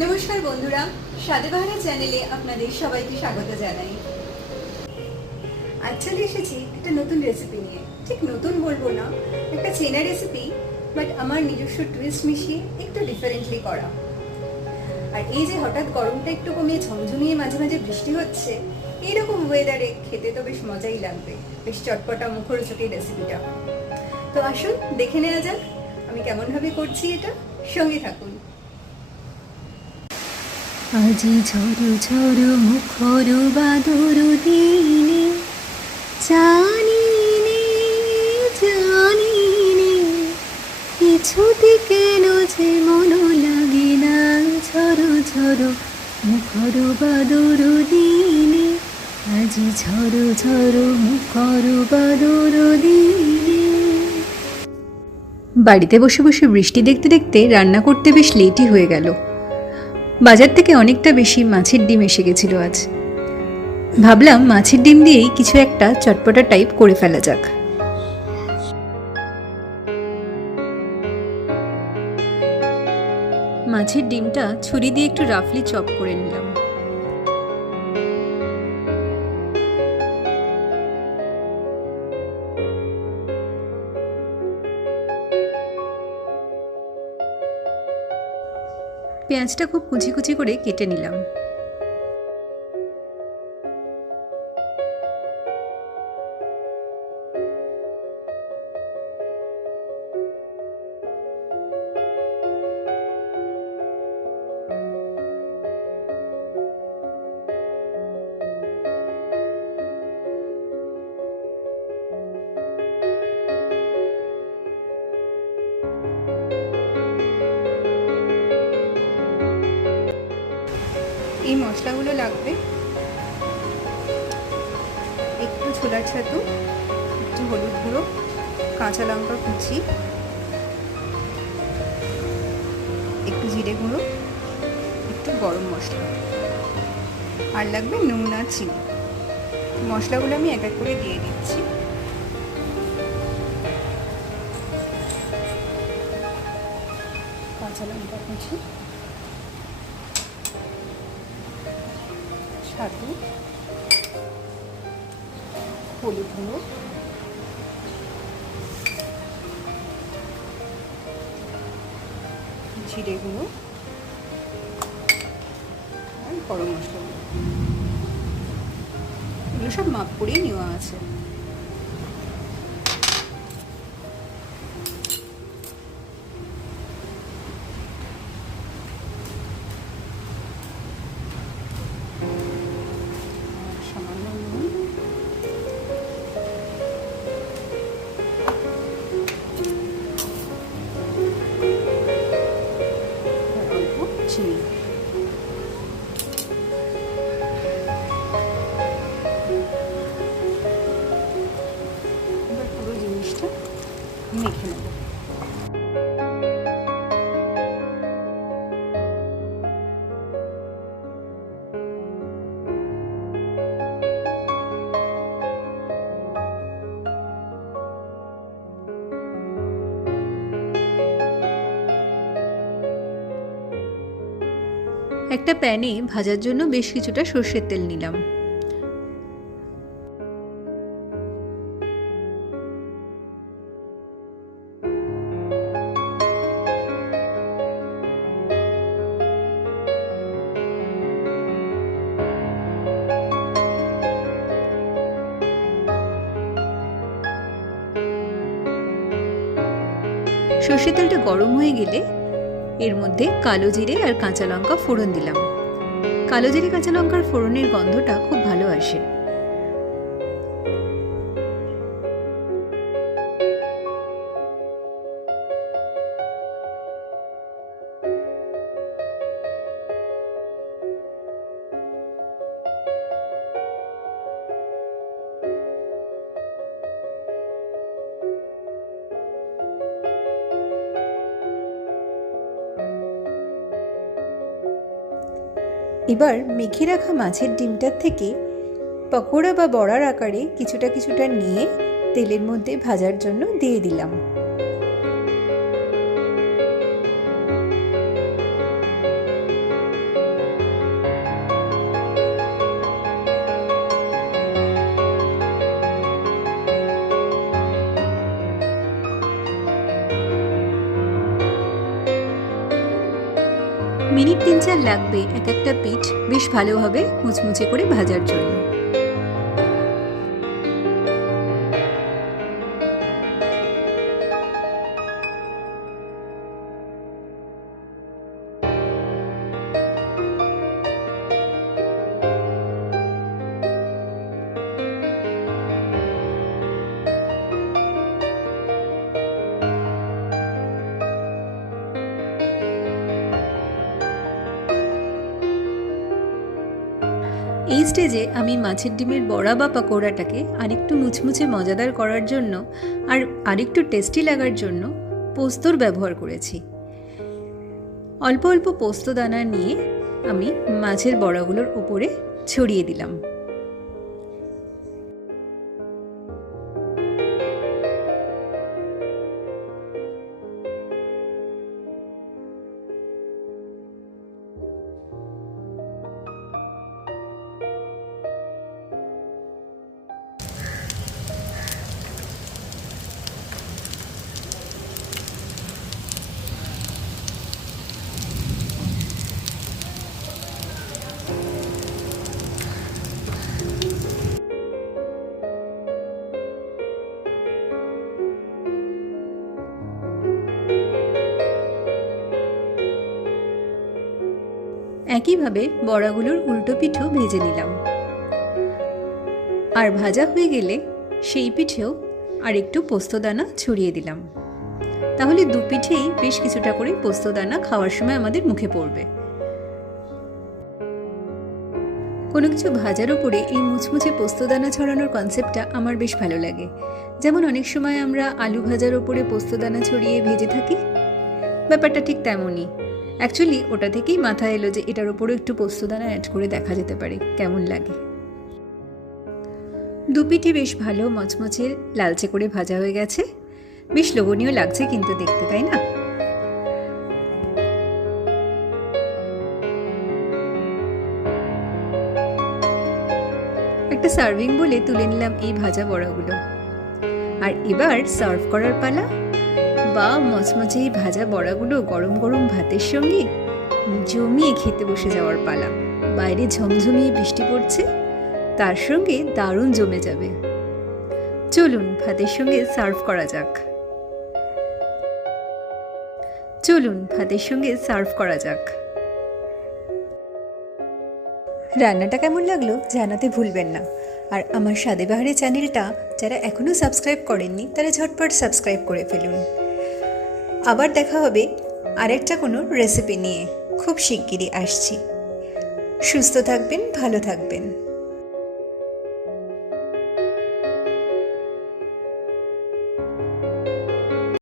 নমস্কার বন্ধুরা, স্বাদে বাহারা চ্যানেলে আপনাদের সবাইকে স্বাগত জানাই। আজ চলে এসেছি একটা নতুন রেসিপি নিয়ে। ঠিক নতুন বলবো না, একটা চেনা রেসিপি, বাট আমার নিজস্ব টুইস্ট মিশিয়ে একটু ডিফারেন্টলি করা। আর এই যে হঠাৎ গরমটা একটু কমিয়ে ঝমঝমিয়ে মাঝে মাঝে বৃষ্টি হচ্ছে, এইরকম ওয়েদারে খেতে তো বেশ মজাই লাগবে, বেশ চটপটা মুখরোচক এই রেসিপিটা। তো আসুন দেখে নেওয়া যাক আমি কেমনভাবে করছি এটা, সঙ্গে থাকুন। আজি ঝড়ো ঝড়ো মুখর বাদর দিনে জানিনে জানিনে কিছুতে কেন যে মন লাগে না। ঝড়ো ঝড়ো মুখর বাদর দিনে, আজি ঝড়ো ঝড়ো মুখর বাদর দিনে। বাড়িতে বসে বসে বৃষ্টি দেখতে দেখতে রান্না করতে বেশ লেটই হয়ে গেল। বাজার থেকে অনেকটা বেশি মাছের ডিম এসে গেছিল আজ। ভাবলাম মাছের ডিম দিয়েই কিছু একটা চটপটা টাইপ করে ফেলা যাক। মাছের ডিমটা ছুরি দিয়ে একটু রাফলি চপ করে নিলাম। পেঁয়াজটা খুব কুচি কুচি করে কেটে নিলাম। এই মশলাগুলো লাগবে: একটু ছোলার ছাতু, একটু হলুদ গুঁড়ো, কাঁচা লঙ্কা কুচি, একটু জিরে গুঁড়ো, একটু গরম মশলা, আর লাগবে নুন আর চিনি। মশলাগুলো আমি এক এক করে দিয়ে দিচ্ছি। কাঁচা লঙ্কা কুচি, ছাতু, হলুদ গুঁড়ো, জিরে গুঁড়ো আর গরম মশলা গুঁড়ো। এগুলো সব মাপ করেই নেওয়া আছে। সামান্য নুন, অল্প চিনি। এবার পুরো জিনিসটা মেখে নেব। একটা প্যানে ভাজার জন্য বেশ কিছুটা সর্ষের তেল নিলাম। সর্ষের তেলটা গরম হয়ে গেলে এর মধ্যে কালো জিরে আর কাঁচা লঙ্কা ফোড়ন দিলাম। কালো জিরে কাঁচা লঙ্কার ফোড়নের গন্ধটা খুব ভালো আসে। এবার মেখে রাখা মাছের ডিমটার থেকে পকোড়া বা বড়ার আকারে কিছুটা কিছুটা নিয়ে তেলের মধ্যে ভাজার জন্য দিয়ে দিলাম। মিনিট 3-4 লাগবে এক একটা পিঠ বেশ ভালোভাবে মুচমুচে করে ভাজার জন্য। এই স্টেজে আমি মাছের ডিমের বড়া বা পাকোড়াটাকে আরেকটু মুচমুচে মজাদার করার জন্য আর আরেকটু টেস্টি লাগার জন্য পোস্তর ব্যবহার করেছি। অল্প অল্প পোস্ত দানা নিয়ে আমি মাছের বড়াগুলোর উপরে ছড়িয়ে দিলাম। একইভাবে বড়াগুলোর উল্টো পিঠেও ভেজে নিলাম। আর ভাজা হয়ে গেলে সেই পিঠেও আর একটু পোস্তদানা ছড়িয়ে দিলাম। তাহলে দু পিঠেই বেশ কিছুটা করে পোস্তদানা খাওয়ার সময় আমাদের মুখে পড়বে। কোনো কিছু ভাজার উপরে এই মুচমুচে পোস্তদানা ছড়ানোর কনসেপ্টটা আমার বেশ ভালো লাগে। যেমন অনেক সময় আমরা আলু ভাজার ওপরে পোস্তদানা ছড়িয়ে ভেজে থাকি, ব্যাপারটা ঠিক তেমনই। অ্যাকচুয়ালি ওটা থেকেই মাথায় এলো যে এটার ওপরেও একটু পোস্তদানা অ্যাড করে দেখা যেতে পারে কেমন লাগে। দুপিঠে বেশ ভালো মচমচে লালচে করে ভাজা হয়ে গেছে, বেশ লোভনীয় লাগছে কিন্তু দেখতে, তাই না? একটা সার্ভিং বলে তুলে নিলাম এই ভাজা বড়াগুলো। আর এবার সার্ভ করার পালা। বা মচমচে এই ভাজা বড়াগুলো গরম গরম ভাতের সঙ্গে জমিয়ে খেতে বসে যাওয়ার পালা। বাইরে ঝমঝমিয়ে বৃষ্টি পড়ছে, তার সঙ্গে দারুণ জমে যাবে। চলুন ভাতের সঙ্গে সার্ভ করা যাক। রান্নাটা কেমন লাগলো জানাতে ভুলবেন না। আর আমার স্বাদে বাহারে চ্যানেলটা যারা এখনও সাবস্ক্রাইব করেননি তারা ঝটপট সাবস্ক্রাইব করে ফেলুন। আবার দেখা হবে আরেকটা কোনো রেসিপি নিয়ে, খুব শিগগিরই আসছি। সুস্থ থাকবেন, ভালো থাকবেন।